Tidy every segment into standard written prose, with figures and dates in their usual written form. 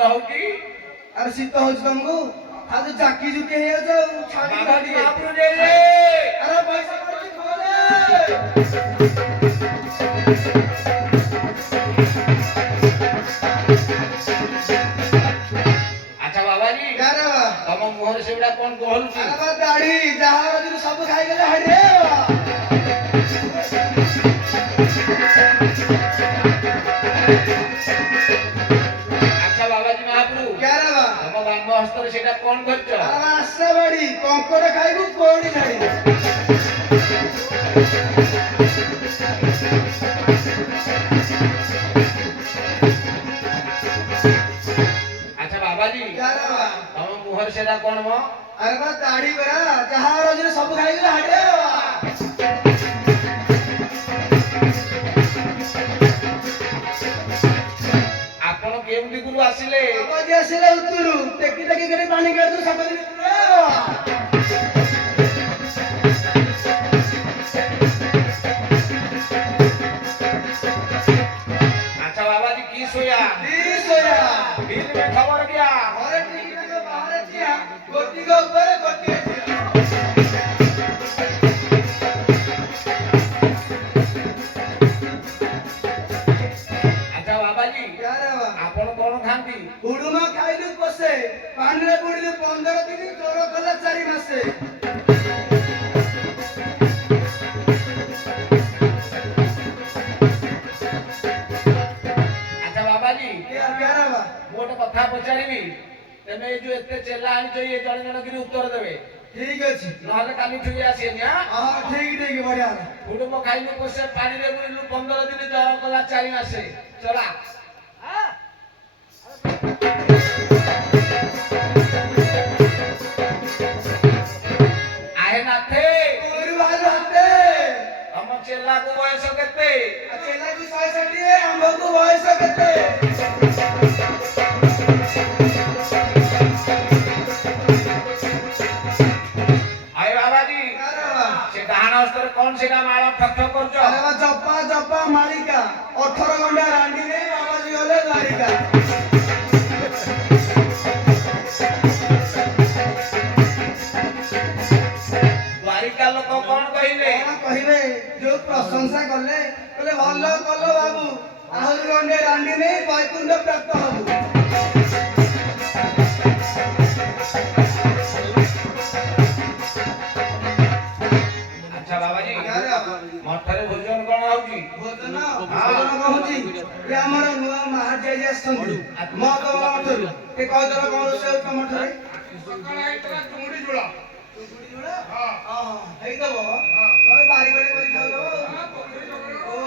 अरे शीत हो तुमको आज जाकी जुके है जो छाड़ी गाड़ी आपने दे दे अरे पैसा पड़ी बोले अच्छा बाबा जी क्या रे बा तम मोहर से बड़ा कौन कहल छी अरे दाढ़ी जहां रजू सब खाई गेले हटे अच्छा बाबा जी महाप्रभु क्या रे बा तम बांग हस्तर सेटा कौन करछ अरे आसे बड़ी कंकोड़ खाइबू कोड़ी खाइबू अच्छा बाबा जी क्या रे बा तम मोहर सेटा कौन मो अरे बा दाढ़ी बरा जहां रजू सब खाई गेले हटे आपण केउंडी गुरु आसिले बाबाजी ଆସିଲେ ଉତ୍ତରୁ ଟେକି ଟେକି କରି ପାଣି କାଢୁଛୁ ସକାଳେ अच्छा बाबा जी की सोया बिल में खबर गया ଘରେ ଟେକି ଟେକି ବାହାରେ ଠିଆ ଗୋଟିକ ଉପରେ ଗୋଟିଏ ଠିଆ अच्छा बाबा जी क्या रे बा आपण कोन खांती ହୁଡୁମା ଖାଇଲୁ ପଶେ ପାଣିରେ ବୁଡିଲୁ 15 ଦିନ ଜର କଲା 4 ମାସେ अच्छा बाबा जी क्या रे बा मोटे कथा पचारिबी तमे जो एते चेला आनी जो ये जण जण गिरी उत्तर देबे ठीक ଅଛି नहले काली ठुई आसीनी हां ହଁ ଠିକ ଠିକ ବଢିଆ हुडुम खाइलु पसे पानी रे बुलिलु 15 दिन जर कला 4 मासे चला आहे नाथे କୋଉଠି ବାହାରୁ ହାତେ हम चेला को बयस केते ଚେଲାକୁ 160 ଆମ୍ଭକୁ ବୟସ କେତେ आए बाबा जी क्या रे बा से डाहाण हस्तर कोन सेटा माळ ठक ठक करछ अरे बा जपा जपा मालिका 18 घंटा रांडी रे बाबाजी गले द्वारिका द्वारिका लोक कोन कहिले कौन कहिबे जो प्रशंसा कले बोले भलो कलो बाबू आहुरी घंटे रांडी रे बैकुंठ प्राप्त हबु अच्छा बाबा जी क्या रे बाबा मठरे भोजन कोन होउची भोजन भोजन कहूची ये हमर नुआ महाराज जी आछंती महतो मठरू ते कहदर कोन रोसे होत मठरे सकाळ आइतरा चुंगडी जुळा चुंगडी जुळा हां हेई दबो हां बारी बारी କରି ଖାଉ ଦबो ओ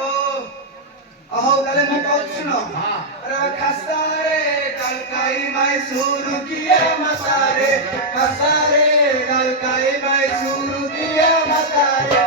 अहो ताले मु कहू सुनो हां अरे खसारे कलकाई मैसूर किया मसारे खसारे कलकाई मैसूर किया मसारे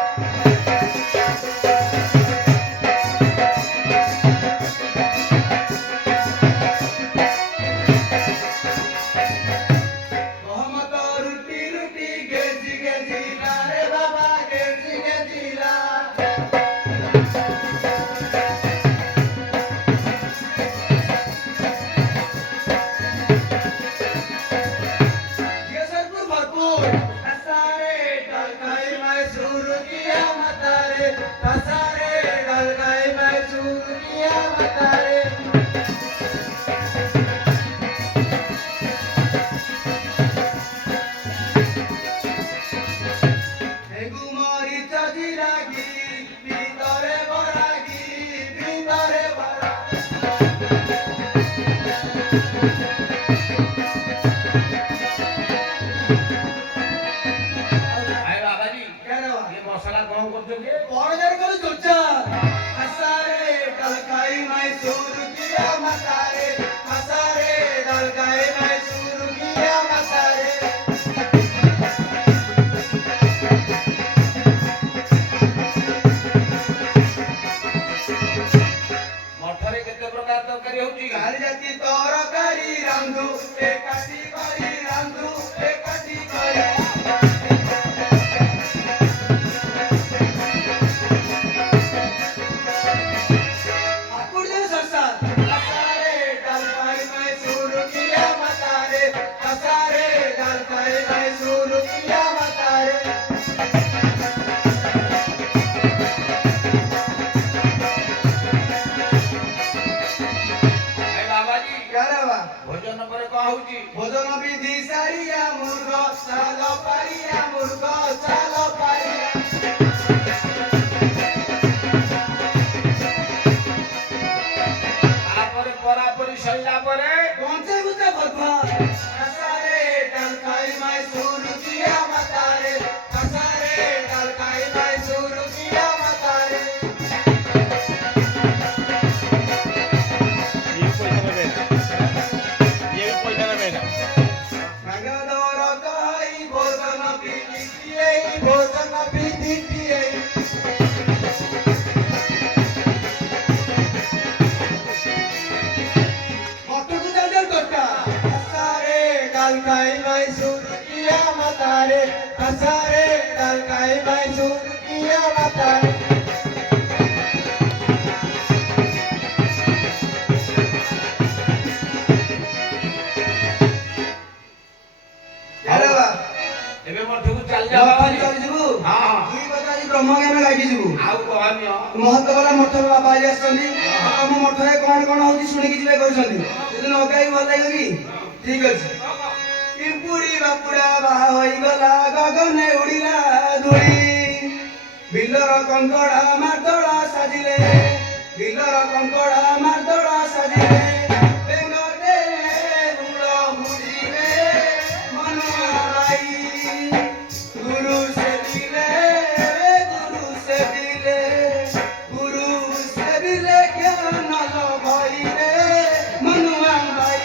ତରକାରୀ ହଉଛି ଚାରି ଜାତି ତରକାରୀ ରାନ୍ଧୁ ଏକାଠି କରି ରାନ୍ଧୁ ଏକାଠି କରି ଭୋଜନ ପରେ କଣ ହଉଛି ଭୋଜନ ବିଧି ସାରିଆ ମୃଗ ଚାଲ ପାରିଆ ମୃଗ ଚାଲ ପାରିଆ ତାପରେ ପରାପରି ସରିଲା ପରେ ପଞ୍ଚେ ଗୁତେ ଭଦ୍ଭା କସାରେ ଡାଲକାଇ ମାଇ ସୁରୁଚିଆ ମାତାରେ କସାରେ ଡାଲକାଇ ମାଇ ସୁରୁଚିଆ ମାତାରେ गंगाधर कहि भोजन विधि दिए मटकु जल टोटा कसारे डाल खाई माई सुरुकिया मातारे कसारे डाल खाई माई सुरुकिया मातारे ଏବେ ମଠକୁ ଚାଲି ଯାଅ ଯିବୁ ହଁ ଦୁଇ କଥା ଆଜି ବ୍ରହ୍ମଜ୍ଞାନ ଲାଗିଯିବୁ ଆଉ କହନି ମହତ୍ଵ ବାଲା ମଠର ବାବା ଆଜି ଆସିଛନ୍ତି ତମ ମଠରେ କଣ କଣ ହଉଛି ଶୁଣିକି ଯିବେ କରୁଛନ୍ତି ଯଦି ନ ଗାଇ ଭଲ ଲାଗିବ କି ଠିକ ଅଛି ପିମ୍ପୁଡି ବାପୁଡା ବାହା ହୋଇଗଲା ଗଗନେ ଉଡିଲା ଧୂଳି ବିଲର କଙ୍କଡା ମାର୍ଦଳା ସାଜିଲେ ବିଲର କଙ୍କଡା ମାର୍ଦଳା ସାଜିଲେ ବେଙ୍ଗଟେ ହୁଳ ହୁଡ଼ିରେ ମନୁଆ ବାଇ ଗୁରୁ ସେବିଲେ ଜ୍ଞାନ ଭଇରେ ମନୁଆ ବାଇ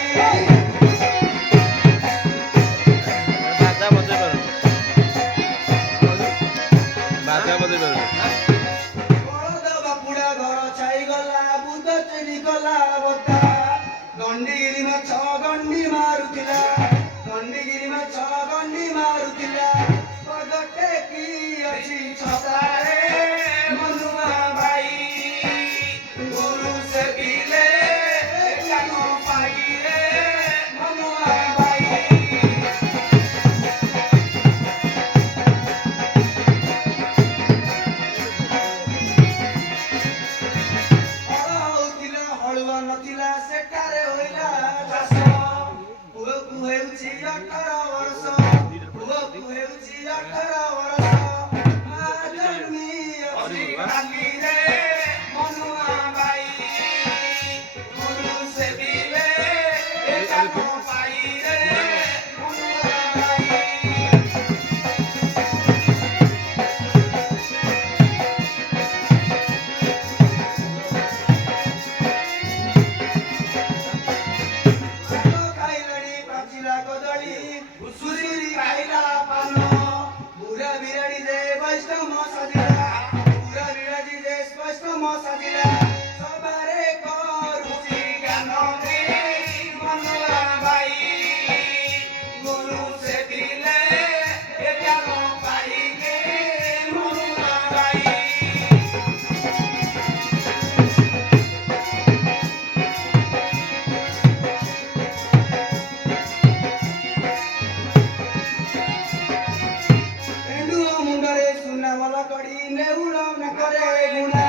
ବଳଦ ବାପୁଡା ଘର ଛାଇଗଲା ବୁଦ ଚେରି ଗଲା ବତା ଗଣ୍ଡିଗିରି ମାଛ ଗଣ୍ଡି ମାରୁଥିଲା ଗଣ୍ଡିଗିରି ମାଛ ଗଣ୍ଡି ମାରୁଥିଲା ପଦଟେ କି ଅଛି ଛତାରେ ମନୁଆ ବାଇ ଗୁରୁ ସେବିଲେ ଜ୍ଞାନ ପାଇରେ ମନୁଆ ବାଇ ହଳୁଆ ନଥିଲା ସେଠାରେ ହୋଇଲା ଚାଷ ପୁଅକୁ ହେଉଛି 18 ବର୍ଷ ପୁଅକୁ ହେଉଛି 18 ବର୍ଷ ମା ଜନ୍ମି ଅଛି କାଲିରେ ମନୁଆ ବାଇ ଗୁରୁ ସେବିଲେ ଜ୍ଞାନ ପାଇରେ ମନୁଆ ବାଇ ଖାଇଲାଣି ପାଚିଲା କଦଳୀ ଘୁଷୁରୀ ଖାଇଲା ପାନ ବୁଢା ବିରାଡି ଯେ ବୈଷ୍ଣବ ସାଜିଲା ବୁଢା ବିରାଡି ଯେ ବୈଷ୍ଣବ ସାଜିଲା ସବାରେ କରୁଛି ଜ୍ଞାନ ମନୁଆ ବାଇ ଗୁରୁ ସେବିଲେ ଜ୍ଞାନ ପାଇକେ ମନୁଆ ବାଇ ଏଣ୍ଡୁଅ ମୁଣ୍ଡରେ ସୁନା ବଲ କଡ଼ି ନେଉଳ ନାକରେ ଗୁଣା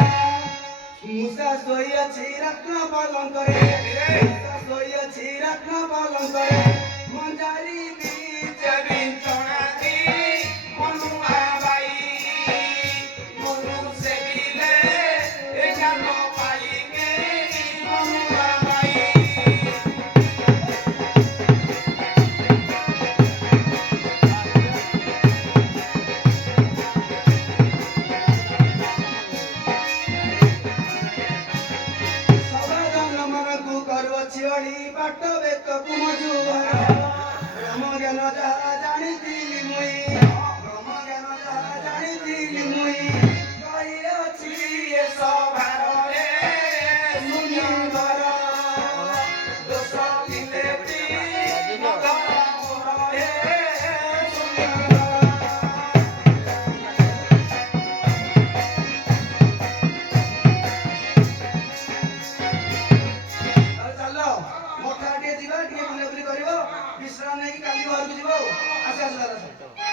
ମୂଷା ଶୋଇଅଛି ରତ୍ନ ପଲଙ୍କରେ ମୂଷା ଶୋଇଅଛି ରତ୍ନ ପଲଙ୍କରେ ମଞ୍ଜାରି ବୀଜ ବିଞ୍ଚଣା ଦେଇ ମନୁଆ ବାଇ ଗୁରୁ ସେବିଲେ ଜ୍ଞାନ ପାଇକେ ମନୁଆ ବାଇ ମନକୁ କରୁଅଛି ଅଳି ବାଟ ବେକକୁ ମଜୁହାର ବ୍ରହ୍ମ ଜ୍ଞାନ ଯାହା ଜାଣିଥିଲି ମୁଇଁ ବ୍ରହ୍ମ ଜ୍ଞାନ ଯାହା ଜାଣିଥିଲି ମୁଇଁ କହିଅଛି ଏ ସଭାରେ ଶୁଣିବାର ବିଶ୍ରାମ ନେଇକି କାଲି ଘରକୁ ଯିବ ଆଉ। ଆସ ଆସ ଦାଦା।